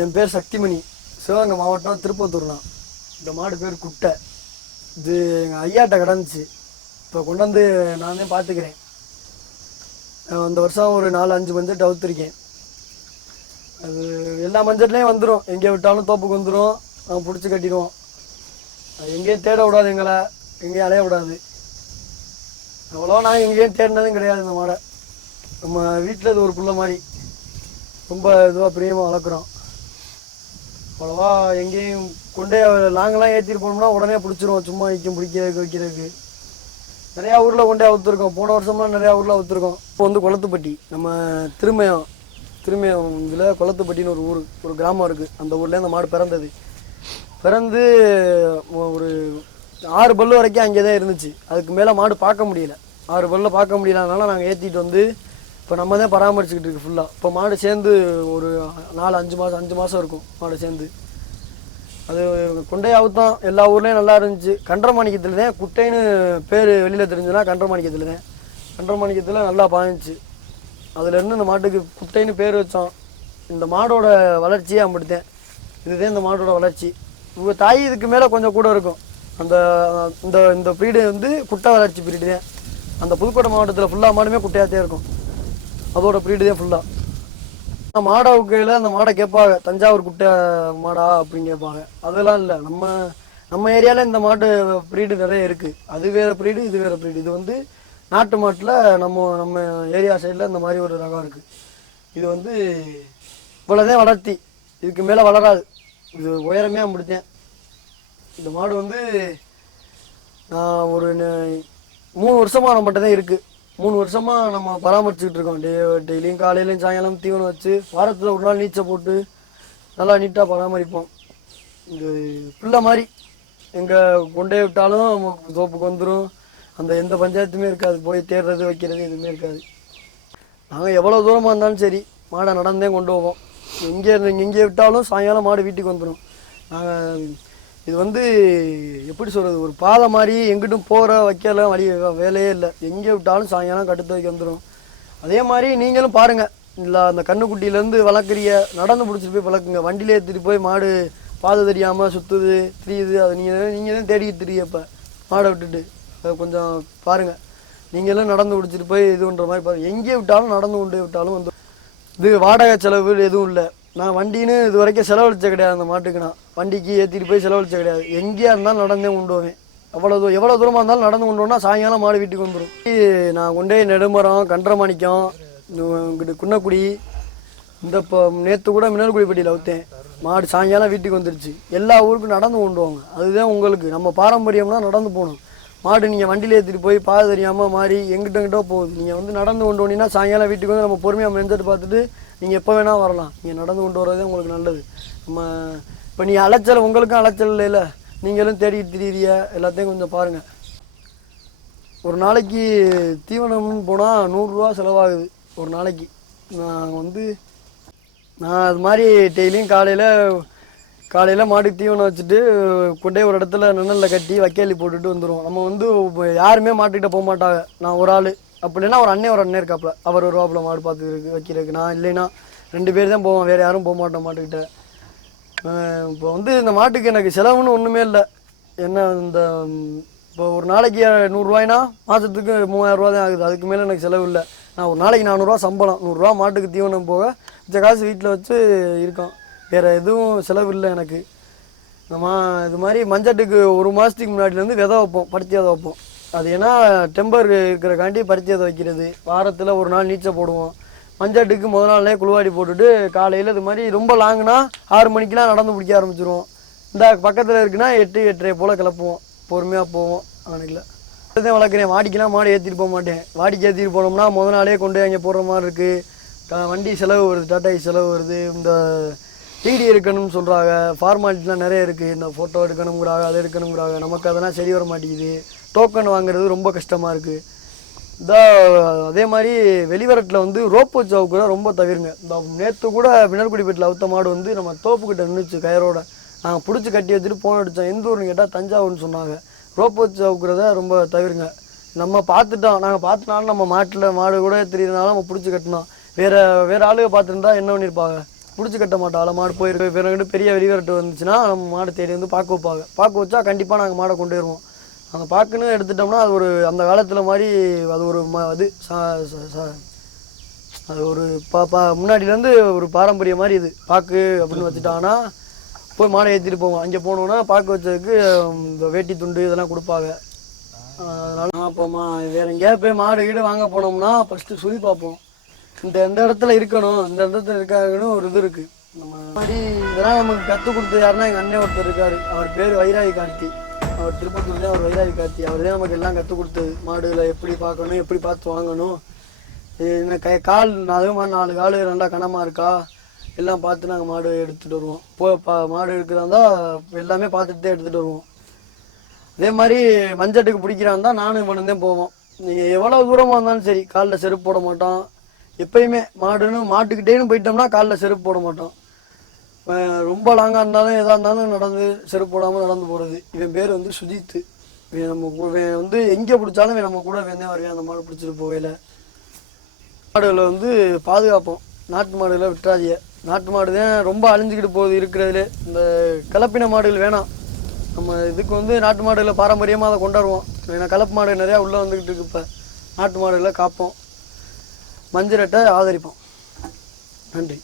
என் பேர் சக்திமணி, சிவகங்கை மாவட்டம் திருப்பத்தூர்னா. இந்த மாடு பேர் குட்டை. இது எங்கள் ஐயாட்ட கிடந்துச்சு. இப்போ கொண்டு வந்து நான் தான் பார்த்துக்கிறேன். அந்த வருஷம் ஒரு 4-5 மஞ்சட்டு அவுத்துருக்கேன். அது எல்லா மஞ்சட்லேயும் வந்துடும், எங்கே விட்டாலும் தோப்புக்கு வந்துடும். நாங்கள் பிடிச்சி கட்டிடுவோம். அது எங்கேயும் தேட விடாது, எங்களை எங்கேயும் அலைய விடாது. அவ்வளோ நாங்கள் எங்கேயும் தேடினதும் கிடையாது. இந்த மாடை நம்ம வீட்டில் இது ஒரு பிள்ளை மாதிரி ரொம்ப இதுவாக பிரியமாக வளர்க்குறோம். அவ்வளோவா எங்கேயும் கொண்டே லாங்கெல்லாம் ஏற்றிட்டு போனோம்னா உடனே பிடிச்சிருவோம். சும்மா பிடிக்கிறதுக்கு வைக்கிறதுக்கு நிறையா ஊரில் கொண்டே அவுத்துருக்கோம். போன வருஷம்லாம் நிறையா ஊரில் அவுத்துருக்கோம். இப்போ வந்து குளத்துப்பட்டி, நம்ம திருமயம் இதில் குளத்துப்பட்டின்னு ஒரு ஊர், ஒரு கிராமம் இருக்குது. அந்த ஊரில் அந்த மாடு பிறந்து ஒரு 6 பல்லு வரைக்கும் அங்கே தான் இருந்துச்சு. அதுக்கு மேலே மாடு பார்க்க முடியல. 6 பல்ல பார்க்க முடியலனால நாங்கள் ஏற்றிட்டு வந்து இப்போ நம்ம தான் பராமரிச்சுக்கிட்டு இருக்கு ஃபுல்லாக. இப்போ மாடு சேர்ந்து ஒரு 4-5 மாதம் இருக்கும். மாடு சேர்ந்து அது கொண்டே அவுத்தான். எல்லா ஊர்லேயும் நல்லா இருந்துச்சு. கன்றமாணிக்கத்தில் தான் குட்டைன்னு பேர் வெளியில் தெரிஞ்சுன்னா கன்றமாணிக்கத்தில் தான். கன்றமாணிக்கத்தில் நல்லா பாய்ந்துச்சு. அதுலேருந்து இந்த மாட்டுக்கு குட்டைன்னு பேர் வச்சோம். இந்த மாடோட வளர்ச்சியே அப்படித்தான். இதுதான் இந்த மாடோட வளர்ச்சி. உங்கள் தாய் இதுக்கு மேலே கொஞ்சம் கூட இருக்கும். அந்த இந்த இந்த ப்ரீடு வந்து குட்டை வளர்ச்சி ப்ரீடு தான். அந்த புதுக்கோட்டை மாவட்டத்தில் ஃபுல்லாக மாடுமே குட்டையாகத்தே இருக்கும். அதோட ப்ரீடு தான் ஃபுல்லாக. மாடை கையில் அந்த மாடை கேட்பாங்க, தஞ்சாவூர் குட்டை மாடா அப்படின்னு கேட்பாங்க. அதெல்லாம் இல்லை, நம்ம ஏரியாவில் இந்த மாட்டு ப்ரீடு நிறைய இருக்குது. அது வேறு ப்ரீடு, இது வேறு ப்ரீடு. இது வந்து நாட்டு மாட்டில் நம்ம ஏரியா சைடில் இந்த மாதிரி ஒரு ரகம் இருக்குது. இது வந்து இவ்வளோதான் வளர்த்தி, இதுக்கு மேலே வளராது. இது உயரமே முடித்தேன். இந்த மாடு வந்து நான் ஒரு 3 வருஷமாக நம்மகிட்ட தான் இருக்குது. 3 வருஷமாக நம்ம பராமரிச்சுக்கிட்டு இருக்கோம். டெய்லியும் காலையிலையும் சாயங்காலம் தீவனம் வச்சு, வாரத்தில் ஒரு நாள் நீச்சல் போட்டு நல்லா நீட்டாக பராமரிப்போம். இது பிள்ளை மாதிரி எங்கே கொண்டே விட்டாலும் தோப்புக்கு வந்துடும். அந்த எந்த பஞ்சாயத்துமே இருக்காது, போய் தேடுறது வைக்கிறது எதுவுமே இருக்காது. நாங்கள் எவ்வளோ தூரமாக இருந்தாலும் சரி மாடை நடந்தே கொண்டு போவோம். எங்கே விட்டாலும் சாயங்காலம் மாடு வீட்டுக்கு வந்துடும். நாங்கள் இது வந்து எப்படி சொல்கிறது, ஒரு பாதை மாதிரி எங்கிட்டும் போகிற வைக்கலாம் வேலையே இல்லை. எங்கே விட்டாலும் சாயங்காலம் கட்டு வைக்க வந்துடும். அதே மாதிரி நீங்களும் பாருங்கள், இல்லை அந்த கண்ணுக்குட்டியிலேருந்து வளர்க்குறிய நடந்து பிடிச்சிட்டு போய் வளர்க்குங்க. வண்டியிலே ஏற்றிட்டு போய் மாடு பாதை தெரியாமல் சுற்றுது திரியுது, அதை நீங்கள் தான் தேடிக்கிட்டு திரியப்போ மாடை விட்டுட்டு அதை கொஞ்சம் பாருங்கள். நீங்களும் நடந்து பிடிச்சிட்டு போய் இது பண்ணுற மாதிரி பாருங்கள். எங்கே விட்டாலும் நடந்து கொண்டு விட்டாலும் வந்து இது வாடகை செலவு எதுவும் இல்லை. நான் வண்டின்னு இது வரைக்கும் செலவழிச்ச கிடையாது. அந்த மாட்டுக்கு நான் வண்டிக்கு ஏற்றிட்டு போய் செலவழிச்ச கிடையாது. எங்கேயா இருந்தாலும் நடந்தே கொண்டு போவேன். எவ்வளோ தூரமாக இருந்தாலும் நடந்து கொண்டு போனால் சாயங்காலம் மாடு வீட்டுக்கு வந்துடும். நான் கொண்டே நெடுமரம், கன்றமாணிக்கம், இங்கிட்டு குன்னக்குடி, இந்த இப்போ நேற்று கூட மினர்குடிப்பட்டியில் அவுத்தேன். மாடு சாயங்காலம் வீட்டுக்கு வந்துருச்சு. எல்லா ஊருக்கும் நடந்து கொண்டு வாங்க. அதுதான் உங்களுக்கு நம்ம பாரம்பரியம்னா நடந்து போகணும். மாடு நீங்கள் வண்டியில் ஏற்றிட்டு போய் பாதை தெரியாமல் மாறி எங்கிட்ட போகுது. நீங்கள் வந்து நடந்து கொண்டு வந்தீங்கன்னா சாயங்காலம் வீட்டுக்கு வந்து நம்ம பொறுமையாக மெஞ்சிட்டு பார்த்துட்டு நீங்கள் எப்போ வேணால் வரலாம். நீங்கள் நடந்து கொண்டு வரதே உங்களுக்கு நல்லது. நம்ம இப்போ நீங்கள் அலைச்சல், உங்களுக்கும் அலைச்சல் இல்லைல்ல, நீங்களும் தேடிட்டு திரியிறிய, எல்லாத்தையும் கொஞ்சம் பாருங்கள். ஒரு நாளைக்கு தீவனம்னு போனால் 100 ரூபா செலவாகுது ஒரு நாளைக்கு. நான் அது மாதிரி டெய்லியும் காலையில் மாட்டுக்கு தீவனம் வச்சுட்டு கொண்டே ஒரு இடத்துல நிழலில் கட்டி வைக்காலி போட்டுட்டு வந்துடுவோம். நம்ம வந்து யாருமே மாட்டுக்கிட்ட போக மாட்டாங்க. நான் ஒரு ஆள், அப்படின்னா ஒரு அண்ணன் இருக்காப்புல, அவர் வருவாப்புல மாடு பார்த்து வைக்கிறதுக்கு. நான் இல்லைன்னா 2 பேர் தான் போவோம், வேறு யாரும் போக மாட்டோம் மாட்டுக்கிட்ட. இப்போ வந்து இந்த மாட்டுக்கு எனக்கு செலவுன்னு ஒன்றுமே இல்லை. என்ன இப்போ ஒரு நாளைக்கு 100 ரூபாய்னா மாதத்துக்கு 3000 ரூபா தான் ஆகுது. அதுக்கு மேலே எனக்கு செலவு இல்லை. நான் ஒரு நாளைக்கு 400 ரூபா சம்பளம், 100 ரூபா மாட்டுக்கு தீவனம் போக மிச்ச காசு வீட்டில் வச்சு இருக்கோம். வேறு எதுவும் செலவு இல்லை எனக்கு. நம்ம இது மாதிரி மஞ்சட்டுக்கு 1 மாதத்துக்கு முன்னாடிலேருந்து விதை வைப்போம், பருத்தி விதை வைப்போம். அது ஏன்னா டெம்பர் இருக்கிறக்காண்டி பருத்தி விதை வைக்கிறது. வாரத்தில் ஒரு நாள் நீச்சல் போடுவோம். மஞ்சட்டுக்கு முதல் நாளே குழுவாடி போட்டுட்டு காலையில் இது மாதிரி ரொம்ப லாங்குனா 6 மணிக்கெலாம் நடந்து பிடிக்க ஆரம்பிச்சிடுவோம். இந்த பக்கத்தில் இருக்குன்னா 8-8:30 போல் கிளப்புவோம். பொறுமையாக போவோம். அவனுக்குல தான் வளர்க்குறேன். வாடிக்கெலாம் மாடு ஏற்றிட்டு போக மாட்டேன். வாடிக்கு ஏற்றிட்டு போனோம்னா முதல் நாளே கொண்டு அங்கே போடுற மாதிரி இருக்குது. வண்டி செலவு வருது, டாட்டாய் செலவு வருது. இந்த டிடி எடுக்கணும்னு சொல்கிறாங்க, ஃபார்மாலிட்டிலாம் நிறைய இருக்குது. இந்த ஃபோட்டோ எடுக்கணுங்கிறாங்க, அதை எடுக்கணுங்கிறாங்க. நமக்கு அதெல்லாம் சரி வர மாட்டேங்குது. டோக்கன் வாங்குறது ரொம்ப கஷ்டமாக இருக்குது. அதே மாதிரி வெளிவரட்டில் வந்து ரோப்பு வச்சு அவுக்குற ரொம்ப தவிருங்க. இந்த நேற்று கூட மினர்குடிப்பேட்டில் அவுத்த மாடு வந்து நம்ம தோப்புக்கிட்ட நின்றுச்சு கயரோட. நாங்கள் பிடிச்சி கட்டி வச்சுட்டு ஃபோன் அடித்தோம். எந்த ஊர்னு கேட்டால் தஞ்சாவூர்னு சொன்னாங்க. ரோப்பு வச்சு அவுக்குறத ரொம்ப தவிருங்க. நம்ம பார்த்துட்டோம், நாங்கள் பார்த்துனாலும் நம்ம மாடு கூட தெரியுறதுனால நம்ம பிடிச்சி கட்டினோம். வேறு ஆளுக பார்த்துருந்தா என்ன பண்ணியிருப்பாங்க. பிடிச்சி கட்ட மாட்டோம். அதில் மாடு போயிருக்கு பிறகு பெரிய வெளிவரட்டு வந்துச்சுன்னா நம்ம மாடு தேடி வந்து பார்க்க வைப்பாங்க. பார்க்க வச்சா கண்டிப்பாக நாங்கள் மாடை கொண்டு வருவோம். அந்த பார்க்குன்னு எடுத்துட்டோம்னா அது ஒரு அந்த காலத்தில் மாதிரி அது ஒரு அது அது ஒரு முன்னாடியிலேருந்து ஒரு பாரம்பரியம் மாதிரி இது பாக்கு அப்படின்னு வச்சுட்டாங்கன்னா போய் மாடை ஏற்றிட்டு போவோம். அங்கே போனோன்னா பாக்கு வச்சதுக்கு இந்த வேட்டி துண்டு இதெல்லாம் கொடுப்பாங்க. அதனால அப்போம்மா வேறு எங்கேயாவது போய் மாடு கீடு வாங்க போனோம்னா ஃபஸ்ட்டு சுழி பார்ப்போம். இந்த இடத்துல இருக்கணும், இந்த இடத்துல இருக்காங்கன்னு ஒரு இது இருக்குது. நம்ம மாதிரி இதெல்லாம் நமக்கு கற்றுக் கொடுத்தது யாருன்னா எங்கள் அண்ணன் ஒருத்தர் இருக்கார். அவர் பேர் வைராகி கார்த்தி. அவர் திருப்பத்தூர்லேயே அவர் வைராகி கார்த்தி. அவர் தான் நமக்கு எல்லாம் கற்றுக் கொடுத்தது. மாடுகளை எப்படி பார்க்கணும், எப்படி பார்த்து வாங்கணும், என்ன கால் அதுவும் 4 கால் நல்லா கனமாக இருக்கா எல்லாம் பார்த்து நாங்கள் மாடு எடுத்துகிட்டு வருவோம். மாடு எடுக்கிறதா எல்லாமே பார்த்துட்டு தான் எடுத்துகிட்டு வருவோம். அதே மாதிரி மஞ்சட்டுக்கு பிடிக்கிறான் தான் நானும் இவனும் போவோம். நீங்கள் எவ்வளோ தூரமாக இருந்தாலும் சரி காலில் செருப்பு போட மாட்டோம். எப்பயுமே மாட்டுக்கிட்டேன்னு போயிட்டோம்னா காலில் செருப்பு போட மாட்டோம். ரொம்ப லாங்காக இருந்தாலும் எதாக இருந்தாலும் நடந்து செருப்பு போடாமல் நடந்து போகிறது. இவன் பேர் வந்து சுஜித்து. இவன் வந்து எங்கே பிடிச்சாலும் நம்ம கூட வேந்தே வருவேன். அந்த மாடு பிடிச்சிட்டு போகையில் மாடுகளை வந்து பாதுகாப்போம். நாட்டு மாடுகளை விட்டுறாதிய. நாட்டு மாடு தான் ரொம்ப அழிஞ்சிக்கிட்டு போகுது இருக்கிறதுல. இந்த கலப்பின மாடுகள் வேணாம். நம்ம இதுக்கு வந்து நாட்டு மாடுகளை பாரம்பரியமாக அதை கொண்டாடுவோம். ஏன்னா கலப்பு மாடு நிறையா உள்ளே வந்துக்கிட்டு இருக்கு. இப்போ நாட்டு மாடுகளை காப்போம், மஞ்சரட்டை ஆதரிப்போம். நன்றி.